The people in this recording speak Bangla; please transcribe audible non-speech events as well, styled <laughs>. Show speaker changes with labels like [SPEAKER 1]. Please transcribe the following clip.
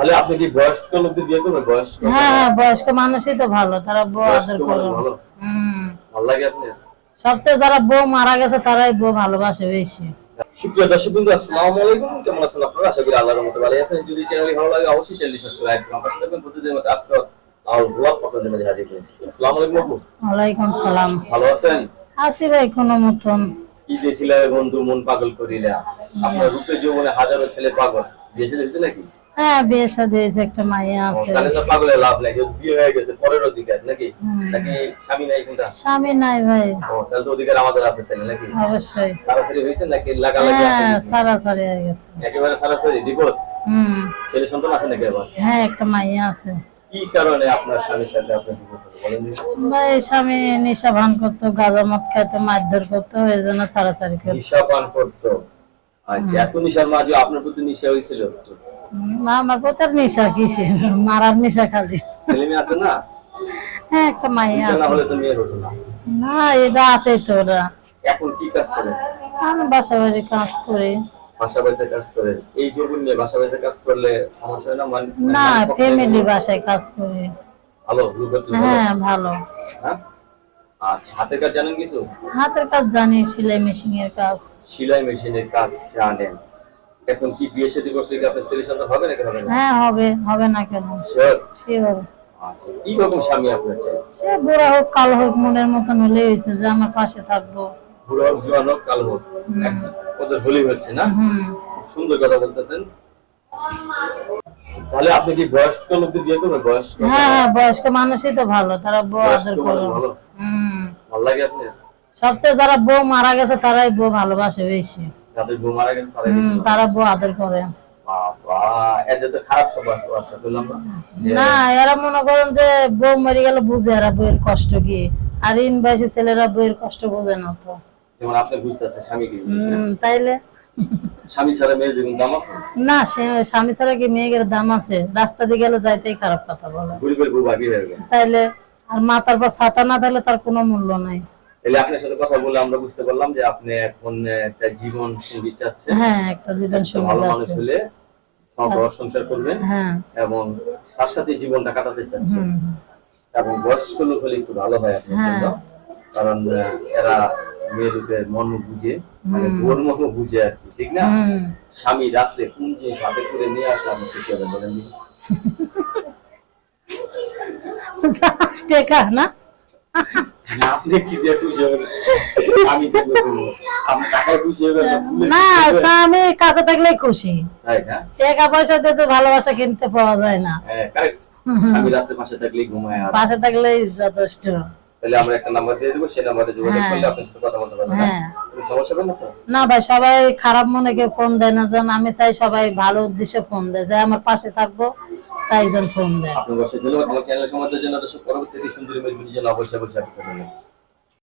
[SPEAKER 1] তাহলে আপনি কি বয়স্ক লোকদের বিয়ে করবেন? বয়স্ক
[SPEAKER 2] হ্যাঁ হ্যাঁ বয়স্ক মানুষই তো ভালো তারা বউ আদর করে
[SPEAKER 1] ভালো? ভালো লাগে আপনার
[SPEAKER 2] সবচেয়ে যারা বউ মারা গেছে তারাই বউ ভালোবাসে বেশি।
[SPEAKER 1] সুপ্রিয় দর্শক বিন্দু আসসালামু আলাইকুম। কেমন আছেন আপনারা? আশা করি আল্লাহর মতো ভালো আছেন। যদি চ্যানেলটি ভালো লাগে অবশ্যই চ্যানেলটি সাবস্ক্রাইব করুন। পাশে থাকবেন প্রতিদিনের মতো আজকে আল ব্লগ আপনাদের মাঝে হাজির করেছি আসসালামু আলাইকুম আপু।
[SPEAKER 2] ওয়ালাইকুম সালাম।
[SPEAKER 1] ভালো আছেন?
[SPEAKER 2] আসি ভাই কোনো মতন।
[SPEAKER 1] কি দেখিলা বন্ধু মন পাগল করিলা। আপনার রূপে যৌবনে হাজারো ছেলে পাগল। বিয়ে শাদী নাকি?
[SPEAKER 2] হ্যাঁ বিয়ে শাদী হয়েছে একটা মাইয়া আছে।
[SPEAKER 1] তাহলে তো পাগলের লাভ নাই বিয়ে হয়ে গেছে পরের অধিকার নাকি? নাকি স্বামী নাই কোনটা?
[SPEAKER 2] স্বামী নাই ভাই।
[SPEAKER 1] ও তাহলে তো অধিকার আমাদের আছে তাহলে নাকি?
[SPEAKER 2] অবশ্যই।
[SPEAKER 1] সারাসারি হয়েছে নাকি? লাগালাগি আছে
[SPEAKER 2] হ্যাঁ সারাসারি হয়ে গেছে।
[SPEAKER 1] একেবারে সারাসারি ডিভোর্স
[SPEAKER 2] হম।
[SPEAKER 1] ছেলে সন্তান আছে নাকি আবার?
[SPEAKER 2] হ্যাঁ একটা মাইয়া আছে।
[SPEAKER 1] কি কারণে আপনার স্বামীর সাথে আপনার ডিভোর্স বলেন
[SPEAKER 2] ভাই স্বামী নেশা ভান করতো গাঁজা মদ খাইতো মারধর করতো এই জন্য সারাসারি করতো।
[SPEAKER 1] নিশা পান করতো। আচ্ছা এত নিশার মাঝে আপনার প্রতি নিশা হয়েছিল?
[SPEAKER 2] না আমার কোথার নেশা কিসের মারার নেশা খালি।
[SPEAKER 1] ছেলে মেয়ে আছে না?
[SPEAKER 2] হ্যাঁ একটা মাইয়া
[SPEAKER 1] নিশা না
[SPEAKER 2] আছে।
[SPEAKER 1] হলে তো মেয়ের হতো না।
[SPEAKER 2] না এটা আছে তো ওরা।
[SPEAKER 1] এখন কি কাজ করেন
[SPEAKER 2] আমি বাসা কাজ করি।
[SPEAKER 1] বাসা বাড়িতে কাজ করেন এই যৌবন নিয়ে বাসা বাড়িতে কাজ করলে সমস্যা হয় না? মান-
[SPEAKER 2] না
[SPEAKER 1] মানে
[SPEAKER 2] ফ্যামিলি বাসায় কাজ করি।
[SPEAKER 1] ভালো ভালো।
[SPEAKER 2] হ্যাঁ ভালো।
[SPEAKER 1] হ্যাঁ? আচ্ছা হাতের কাজ জানেন কিছু?
[SPEAKER 2] হাতের কাজ জানি সেলাই মেশিন এর কাজ।
[SPEAKER 1] সেলাই মেশিনের কাজ জানেন। এখন কি বিয়ে শাদী করতে আপনার সন্তান হবে নাকি হবে না?
[SPEAKER 2] হ্যাঁ হবে হবে না কেন? হবে
[SPEAKER 1] আচ্ছা কি রকম স্বামী আপনার চাই?
[SPEAKER 2] সে বুড়া হোক কালো হোক মনের মতন হলে হয়েছে যে আমার পাশে থাকব।
[SPEAKER 1] বুড়ো হোক জোয়ান হোক কালো হোক। ওদের হলেই হচ্ছে না? সুন্দর কথা বলতেছেন। তাহলে আপনি কি বয়স্ক লোকদের বিয়ে করবেন? বয়স্ক
[SPEAKER 2] হ্যাঁ হ্যাঁ বয়স্ক মানুষই তো ভালো তারা করে
[SPEAKER 1] ভালো। ভালো লাগে আপনার
[SPEAKER 2] সবচেয়ে যারা বউ মারা গেছে তারাই বউ ভালোবাসে বেশি।
[SPEAKER 1] যাদের বউ মারা গেছে তারাই।
[SPEAKER 2] তারা বউ আদর করে।
[SPEAKER 1] না?
[SPEAKER 2] এরা মনে করেন যে বউ মরে গেলে বুঝে এরা বউয়ের কষ্ট কি। আর ইন বয়সী ছেলেরা বউয়ের কষ্ট বোঝে না তো।
[SPEAKER 1] যেমন আপনি বুঝতেছে
[SPEAKER 2] তাইলে।
[SPEAKER 1] স্বামী ছাড়া মেয়ের যেমন দাম আছে?
[SPEAKER 2] না স্বামী ছাড়া কি মেয়েদের দাম আছে? রাস্তা দিয়ে গেলে যাইতেই খারাপ কথা বলে। তাইলে আর মাথার পর ছাতা না থাকলে তার কোনো মূল্য নাই।
[SPEAKER 1] তাহলে আপনার সাথে কথা বলে আমরা বুঝতে পারলাম যে আপনি এখন একটা জীবন সঙ্গী চাচ্ছেন।
[SPEAKER 2] হ্যাঁ একটা জীবন সঙ্গী
[SPEAKER 1] ভালো মানুষ হলে সংসার করবেন
[SPEAKER 2] হ্যাঁ।
[SPEAKER 1] এবং তার সাথে জীবনটা কাটাতে চাচ্ছেন। এবং বয়স্ক লোক হলে একটু ভালো হয় আপনার
[SPEAKER 2] হ্যাঁ।
[SPEAKER 1] জন্য কারণ এরা মেয়েদের মন বুঝে মানে। ওর মতো বুঝে আর কি ঠিক না? স্বামী রাত্রে কোন জিনিস হাতে করে নিয়ে আসলে আপনি খুশি হবেন বলেন? <laughs>
[SPEAKER 2] টেকা না? স্বামী কাছে থাকলেই খুশি। টাকা পয়সা দিয়ে তো ভালোবাসা কিনতে পাওয়া যায় না।
[SPEAKER 1] হ্যাঁ পাশে থাকলেই ঘুমায়
[SPEAKER 2] পাশে থাকলেই যথেষ্ট।
[SPEAKER 1] তাহলে আমরা একটা নাম্বার দিয়ে দেবো সেই নাম্বারে যোগাযোগ
[SPEAKER 2] হ্যাঁ।
[SPEAKER 1] করলে আপনার সাথে কথা বলতে পারবেন
[SPEAKER 2] হ্যাঁ।
[SPEAKER 1] কোনো সমস্যা হবে না তো?
[SPEAKER 2] না ভাই সবাই খারাপ মনে কেউ ফোন দেয় না। আমি চাই সবাই ভালো উদ্দেশ্যে ফোন দেয়। যে আমার পাশে থাকব। তাই যেন ফোন দেয়।
[SPEAKER 1] আপনার সাথে ধন্যবাদ। আমার চ্যানেল সমাজের জন্য দর্শক পরবর্তী সুন্দরী মেয়ের জন্য অবশ্যই অবশ্যই আপনি করবেন